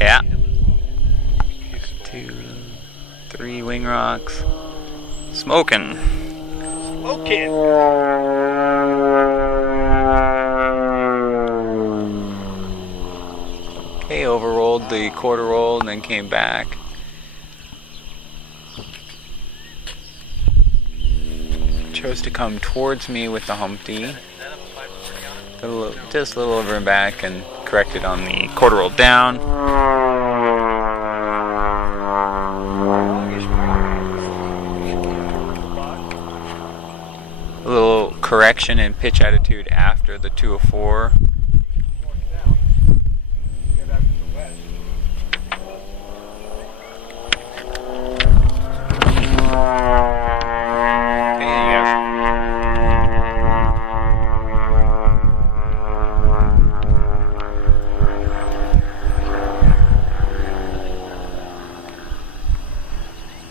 Yeah. 2, 3 wing rocks. Smoking. Smoking. Okay, overrolled the quarter roll and then came back. Chose to come towards me with the Humpty. Just a little over and back and corrected on the quarter roll down. A little correction in pitch attitude after the 204.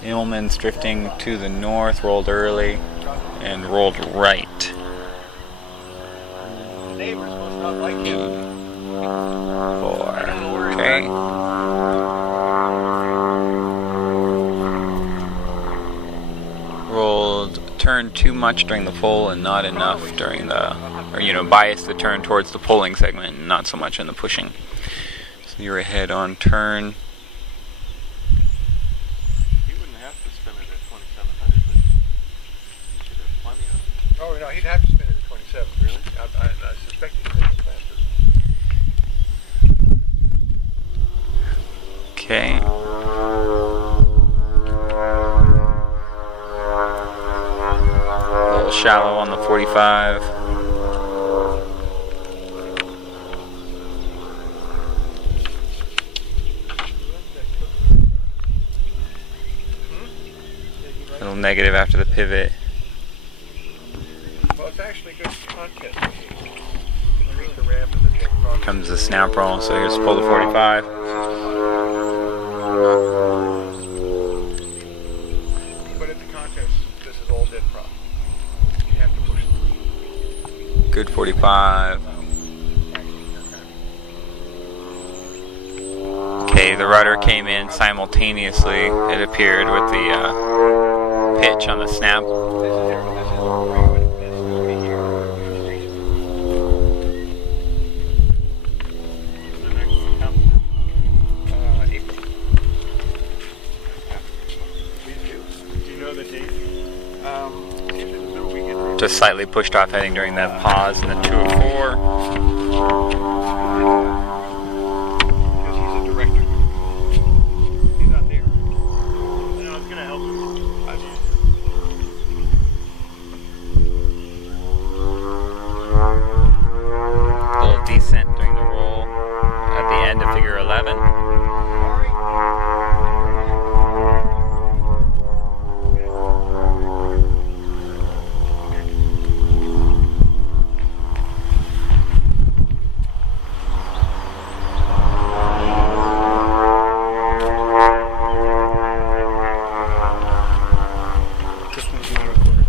Immelman's drifting to the north, rolled early, and rolled right. The neighbors must not like him. 4. Okay. Rolled, turned too much during the pull and not enough during the, or biased the turn towards the pulling segment and not so much in the pushing. So you're ahead on turn. Oh, no, he'd have to spin it at 27. Really? I suspect he'd spin it faster. Okay. A little shallow on the 45. A little negative after the pivot. Well, it's actually good contest. The ramp and the jet cross. Comes the snap roll, so here's pull the 45. But at the contest, this is all dead prop. You have to push them. Good 45. Okay, the rudder came in simultaneously, it appeared, with the pitch on the snap. Just slightly pushed off heading during that pause in the 204. Because he's a director. He's not there. No, it's going to help him. A little descent during the roll at the end of figure 11.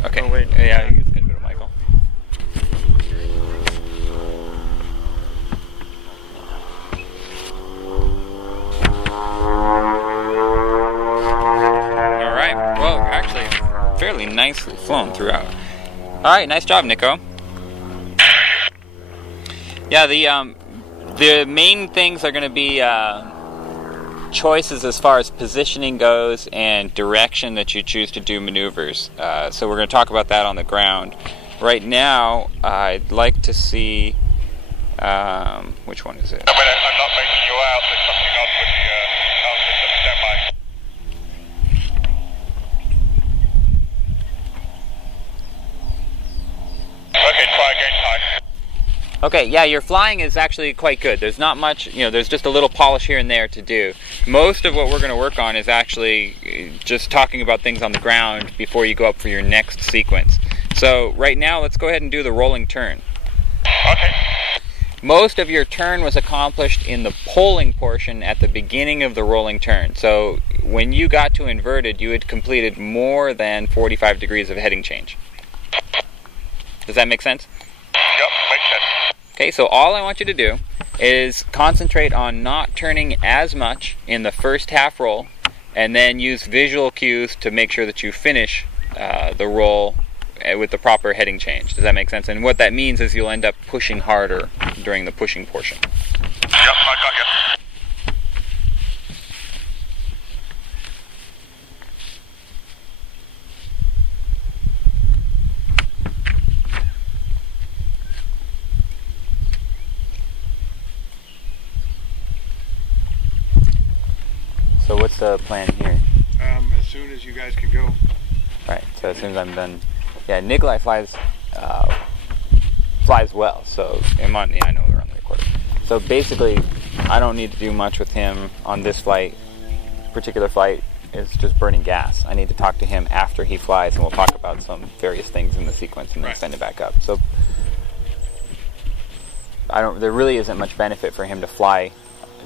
Okay. Oh, wait. Yeah, you can go to Michael. All right. Well, actually, fairly nicely flown throughout. All right. Nice job, Nicco. Yeah. The main things are going to be choices as far as positioning goes and direction that you choose to do maneuvers. So we're going to talk about that on the ground. Right now, I'd like to see, which one is it? I'm not making you out, there's something on with the sound system, stand by. Okay, try again, Ty. Okay, yeah, your flying is actually quite good. There's not much, there's just a little polish here and there to do. Most of what we're going to work on is actually just talking about things on the ground before you go up for your next sequence. So right now, let's go ahead and do the rolling turn. Okay. Most of your turn was accomplished in the pulling portion at the beginning of the rolling turn. So when you got to inverted, you had completed more than 45 degrees of heading change. Does that make sense? Yep, makes sense. Okay, so all I want you to do is concentrate on not turning as much in the first half roll, and then use visual cues to make sure that you finish the roll with the proper heading change. Does that make sense? And what that means is you'll end up pushing harder during the pushing portion. Yep, I got you. So what's the plan here? As soon as you guys can go. Right, so as soon as I'm done. Yeah, Nicco1 flies well, so I know we're on the recorder. So basically, I don't need to do much with him on this particular flight. It's just burning gas. I need to talk to him after he flies, and we'll talk about some various things in the sequence and then send it back up. So there really isn't much benefit for him to fly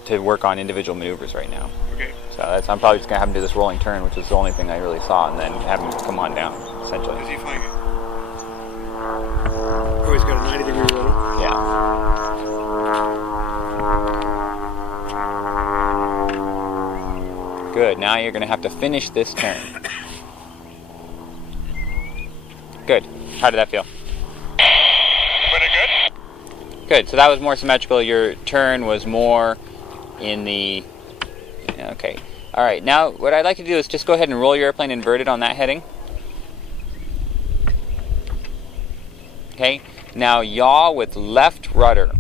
to work on individual maneuvers right now. Okay. So I'm probably just going to have him do this rolling turn, which is the only thing I really saw, and then have him come on down, essentially. Is he flying it? Oh, he's got a 90-degree roll? Yeah. Good. Now you're going to have to finish this turn. Good. How did that feel? Pretty good. Good. So that was more symmetrical. Your turn was more in the... Okay. All right. Now what I'd like to do is just go ahead and roll your airplane inverted on that heading. Okay. Now yaw with left rudder.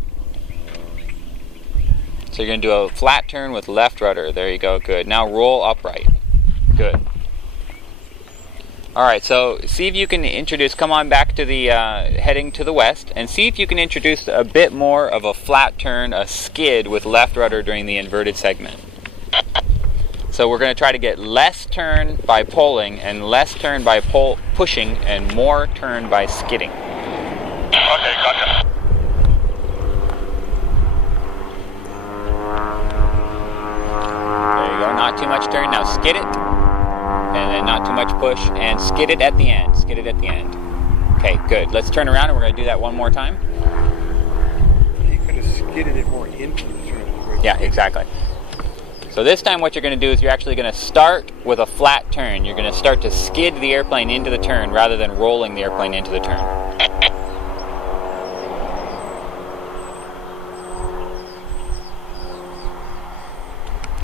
So you're going to do a flat turn with left rudder. There you go. Good. Now roll upright. Good. All right. So see if you can come on back to the heading to the west, and see if you can introduce a bit more of a flat turn, a skid with left rudder during the inverted segment. So we're going to try to get less turn by pulling and less turn by pushing and more turn by skidding. Okay, gotcha. There you go, not too much turn. Now skid it, and then not too much push, and skid it at the end. Skid it at the end. Okay, good. Let's turn around and we're going to do that one more time. He could have skidded it more into the turn. Yeah, exactly. So this time what you're going to do is you're actually going to start with a flat turn. You're going to start to skid the airplane into the turn rather than rolling the airplane into the turn.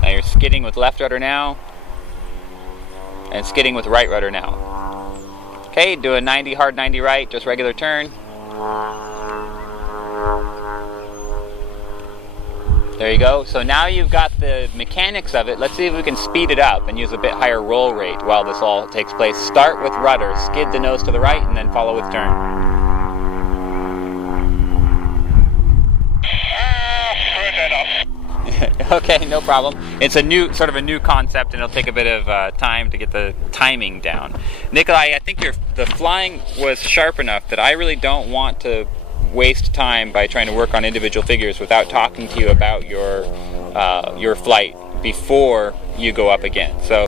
Now you're skidding with left rudder now, and skidding with right rudder now. Okay, do a 90 hard 90 right, just regular turn. There you go. So now you've got the mechanics of it. Let's see if we can speed it up and use a bit higher roll rate while this all takes place. Start with rudder, skid the nose to the right, and then follow with turn. Screwed that up. Okay, no problem. It's a new concept, and it'll take a bit of time to get the timing down. Nicco1, I think the flying was sharp enough that I really don't want to waste time by trying to work on individual figures without talking to you about your flight before you go up again. So